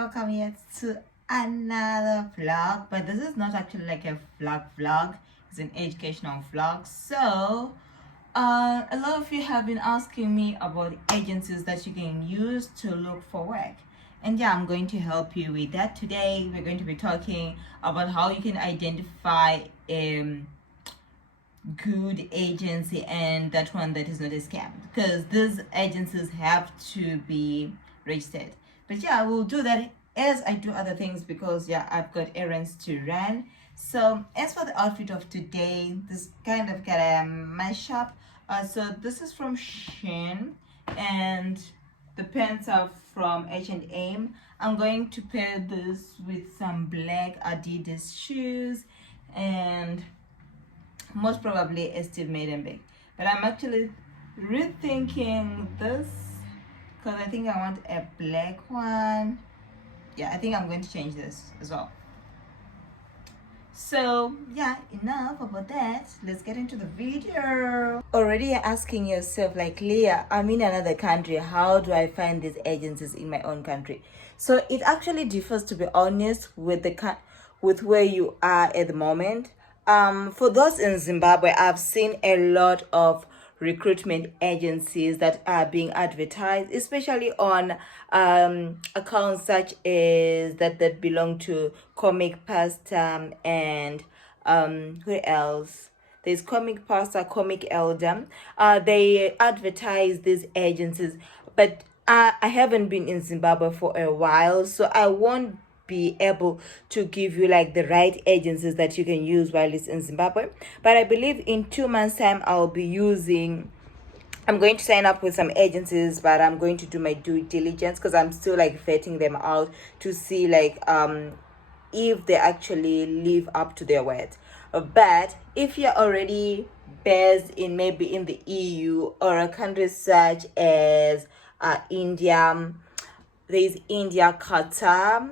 welcome yet to another vlog. But this is not actually like a vlog, it's an educational vlog. So a lot of you have been asking me about agencies that you can use to look for work, and yeah, I'm going to help you with that. Today we're going to be talking about how you can identify good agency and that one that is not a scam, because these agencies have to be registered. But yeah, I will do that as I do other things, because yeah, I've got errands to run. So as for the outfit of today, this kind of got a mashup. So this is from Shein, and the pants are from H&M. I'm going to pair this with some black Adidas shoes and most probably a Steve Maidenbeck. But I'm actually rethinking this because I think I want a black one. Yeah, I think I'm going to change this as well. So yeah, enough about that. Let's get into the video. Already asking yourself, like, Leah, I'm in another country, how do I find these agencies in my own country? So it actually differs, to be honest, with with where you are at the moment. For those in Zimbabwe, I've seen a lot of recruitment agencies that are being advertised, especially on accounts such as that belong to Comic Pasta and who else? There's Comic Pasta, Comic Elder. They advertise these agencies, but I haven't been in Zimbabwe for a while, so I won't be able to give you like the right agencies that you can use while it's in Zimbabwe. But I believe in 2 months time I'm going to sign up with some agencies, but I'm going to do my due diligence because I'm still like vetting them out to see like if they actually live up to their word. But if you're already based in maybe in the EU or a country such as India, there's India, Qatar,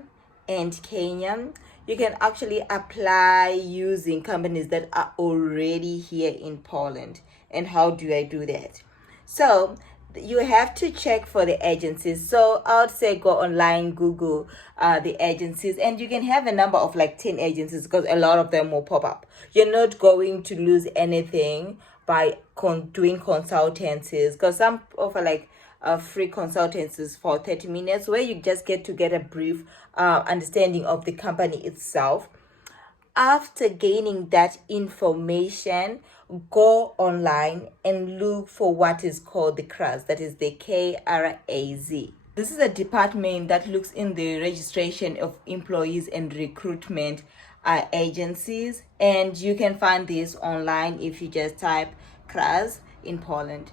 and Kenya, you can actually apply using companies that are already here in Poland. And how do I do that? So you have to check for the agencies. So I would say go online, Google the agencies, and you can have a number of like 10 agencies because a lot of them will pop up. You're not going to lose anything by doing consultancies, because some offer like free consultancies for 30 minutes where you just get a brief understanding of the company itself. After gaining that information, go online and look for what is called the KRAZ, that is the KRAZ. This is a department that looks in the registration of employees and recruitment agencies, and you can find this online if you just type KRAZ in Poland.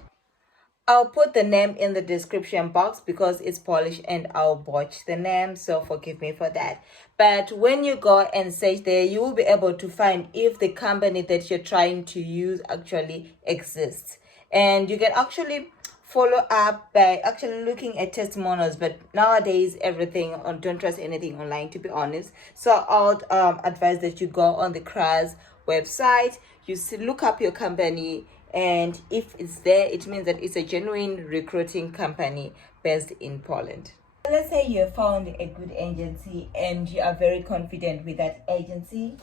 I'll put the name in the description box because it's Polish and I'll botch the name, so forgive me for that. But when you go and search there, you will be able to find if the company that you're trying to use actually exists. And you can actually follow up by actually looking at testimonials, but nowadays everything don't trust anything online, to be honest. So I would advise that you go on the KRAZ website, you look up your company, and if it's there, it means that it's a genuine recruiting company based in Poland. Let's say you found a good agency and you are very confident with that agency.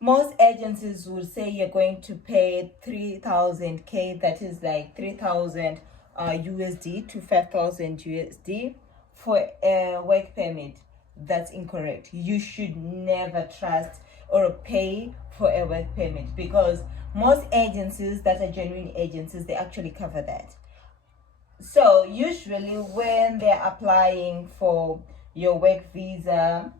Most agencies will say you're going to pay 3,000 that is like 3,000 USD to 5,000 USD for a work permit. That's incorrect. You should never trust or pay for a work permit, because most agencies that are genuine agencies, they actually cover that. So usually when they're applying for your work visa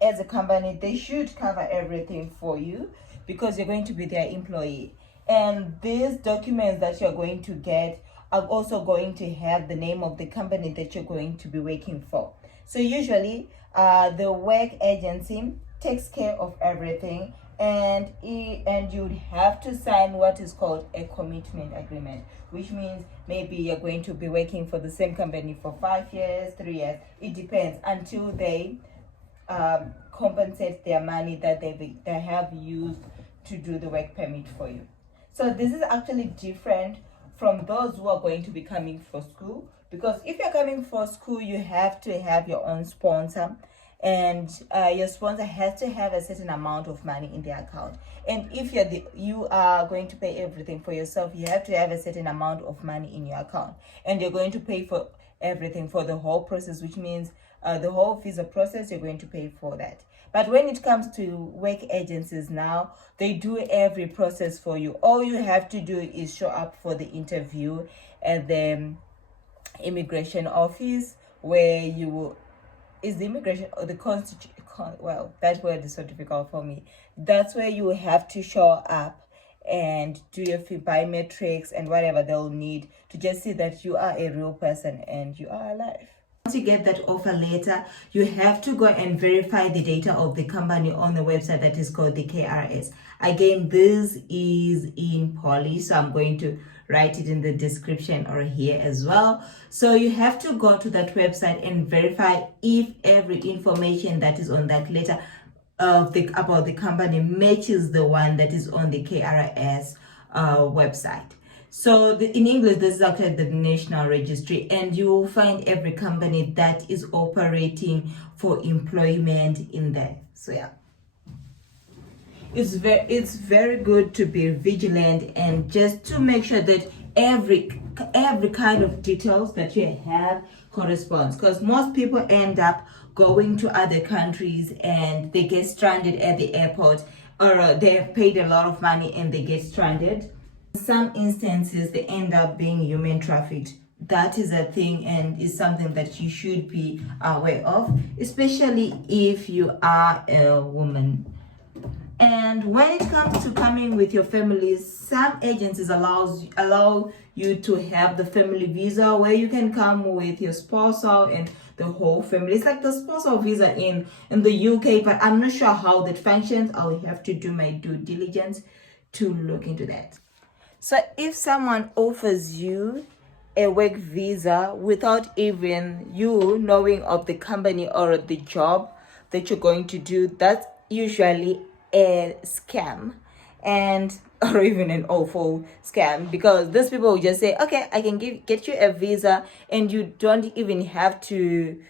as a company, they should cover everything for you because you're going to be their employee. And these documents that you're going to get are also going to have the name of the company that you're going to be working for. So usually the work agency takes care of everything, and you'd have to sign what is called a commitment agreement, which means maybe you're going to be working for the same company for 5 years, 3 years, it depends, until they compensate their money that they have used to do the work permit for you. So this is actually different from those who are going to be coming for school, because if you're coming for school, you have to have your own sponsor, and your sponsor has to have a certain amount of money in their account. And if you are going to pay everything for yourself, you have to have a certain amount of money in your account, and you're going to pay for everything for the whole process, which means the whole visa process, you're going to pay for that. But when it comes to work agencies now, they do every process for you. All you have to do is show up for the interview at the immigration office, where you will, is the immigration or the well, that word is so difficult for me. That's where you have to show up and do your biometrics and whatever they'll need to just see that you are a real person and you are alive. Once you get that offer letter, you have to go and verify the data of the company on the website that is called the KRS. Again, this is in Polish, so I'm going to write it in the description or here as well. So you have to go to that website and verify if every information that is on that letter about the company matches the one that is on the KRS website. So in English, this is actually the National Registry, and you will find every company that is operating for employment in there. So yeah, it's very good to be vigilant and just to make sure that every kind of details that you have corresponds, because most people end up going to other countries and they get stranded at the airport, or they have paid a lot of money and they get stranded. In some instances, they end up being human trafficked. That is a thing and is something that you should be aware of, especially if you are a woman. And when it comes to coming with your families, some agencies allow you to have the family visa, where you can come with your spousal and the whole family. It's like the spousal visa in the UK, but I'm not sure how that functions. I'll have to do my due diligence to look into that. So if someone offers you a work visa without even you knowing of the company or the job that you're going to do, that's usually a scam, and or even an awful scam, because these people will just say, okay, I can get you a visa, and you don't even have to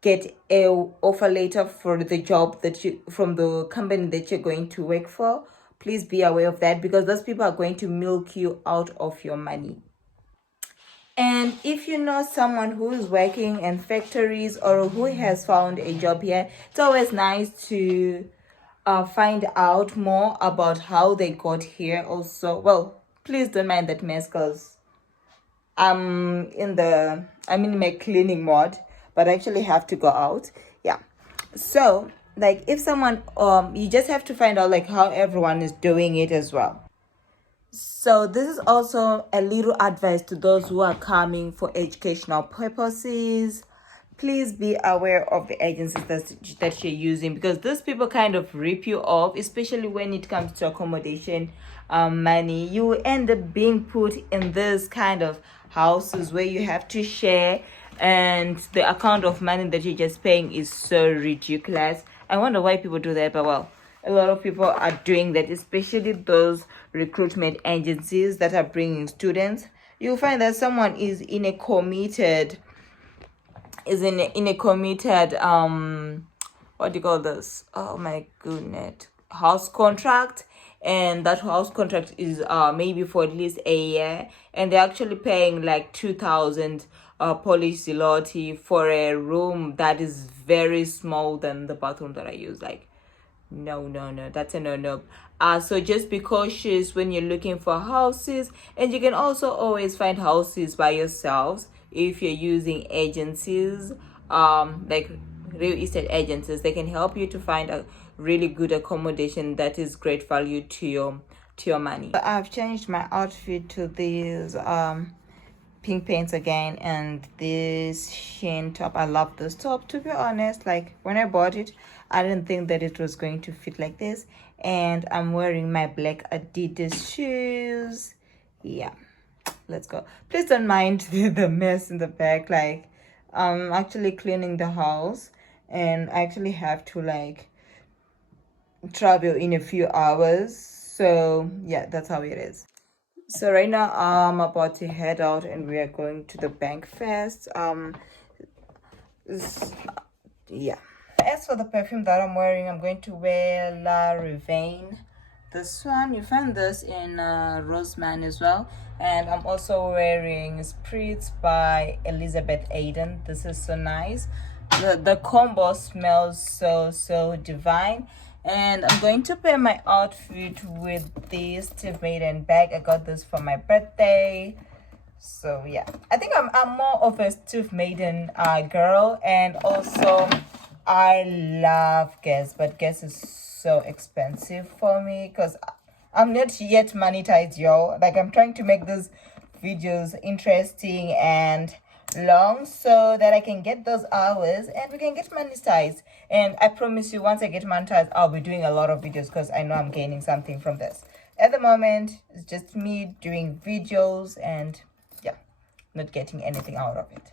get a offer letter for the job that you from the company that you're going to work for. Please be aware of that, because those people are going to milk you out of your money. And if you know someone who is working in factories or who has found a job here, it's always nice to find out more about how they got here also. Well, please don't mind that mess, because I'm in my cleaning mode, but I actually have to go out. Yeah. So like if someone you just have to find out like how everyone is doing it as well. So this is also a little advice to those who are coming for educational purposes. Please be aware of the agencies that you're using, because these people kind of rip you off, especially when it comes to accommodation money. You will end up being put in this kind of houses where you have to share, and the amount of money that you're just paying is so ridiculous. I wonder why people do that, but well, a lot of people are doing that, especially those recruitment agencies that are bringing students. You'll find that someone is in a committed what do you call this, oh my goodness, house contract, and that house contract is maybe for at least a year, and they're actually paying like 2,000 Polish zloty for a room that is very small than the bathroom that I use. Like, no, that's a no. So just be cautious when you're looking for houses, and you can also always find houses by yourselves if you're using agencies, like real estate agencies. They can help you to find a really good accommodation that is great value to your money. I've changed my outfit to these pink pants again, and this Shein top. I love this top, to be honest. Like when I bought it, I didn't think that it was going to fit like this, and I'm wearing my black Adidas shoes. Yeah, let's go. Please don't mind the mess in the back. Like I'm actually cleaning the house, and I actually have to like travel in a few hours. So yeah, that's how it is. So right now I'm about to head out and we are going to the bank first. s- yeah. As for the perfume that I'm wearing, I'm going to wear La Rivain. This one, you find this in Roseman as well. And I'm also wearing Spritz by Elizabeth Aden. This is so nice. The combo smells so divine. And I'm going to pair my outfit with this Steve Madden bag. I got this for my birthday. So yeah, I think I'm more of a Steve Maiden girl, and also I love Guess, but Guess is so expensive for me because I'm not yet monetized, yo. Like, I'm trying to make these videos interesting and long so that I can get those hours and we can get monetized. And I promise you, once I get monetized, I'll be doing a lot of videos because I know I'm gaining something from this. At the moment, it's just me doing videos and yeah, not getting anything out of it.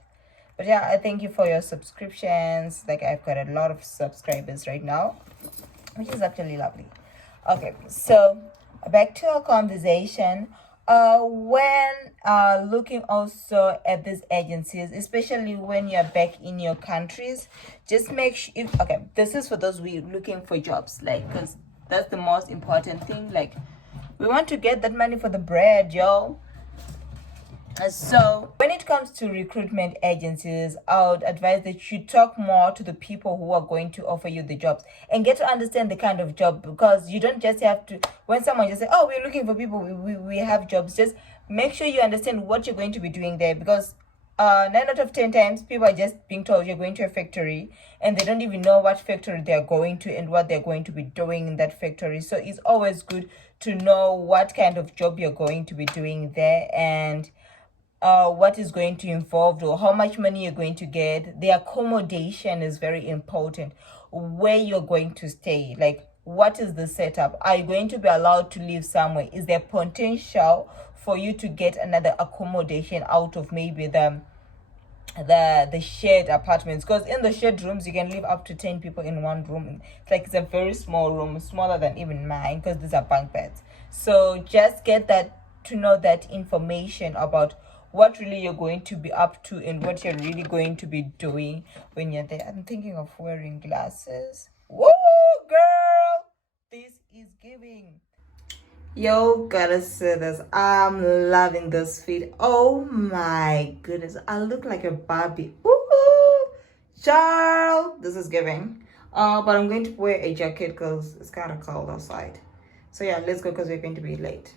But yeah, I thank you for your subscriptions. Like, I've got a lot of subscribers right now, which is actually lovely. Okay, so back to our conversation. When looking also at these agencies, especially when you're back in your countries, just make sure if okay, this is for those we looking for jobs, like, because that's the most important thing. Like, we want to get that money for the bread, yo. So when it comes to recruitment agencies, I would advise that you talk more to the people who are going to offer you the jobs and get to understand the kind of job, because you don't just have to, when someone just say, oh, we're looking for people, we have jobs, just make sure you understand what you're going to be doing there, because 9 out of 10 times people are just being told you're going to a factory and they don't even know what factory they're going to and what they're going to be doing in that factory. So it's always good to know what kind of job you're going to be doing there, and what is going to involve or how much money you're going to get. The accommodation is very important. Where you're going to stay, like, what is the setup? Are you going to be allowed to live somewhere? Is there potential for you to get another accommodation out of maybe the shared apartments? Because in the shared rooms you can live up to 10 people in one room. It's like, it's a very small room, smaller than even mine, because these are bunk beds. So just get that, to know that information about what really you're going to be up to and what you're really going to be doing when you're there. I'm thinking of wearing glasses. Woo, girl, this is giving. Yo, gotta say this. I'm loving this fit. Oh my goodness. I look like a Barbie. Ooh, child. This is giving. But I'm going to wear a jacket because it's kind of cold outside. So yeah, let's go because we're going to be late.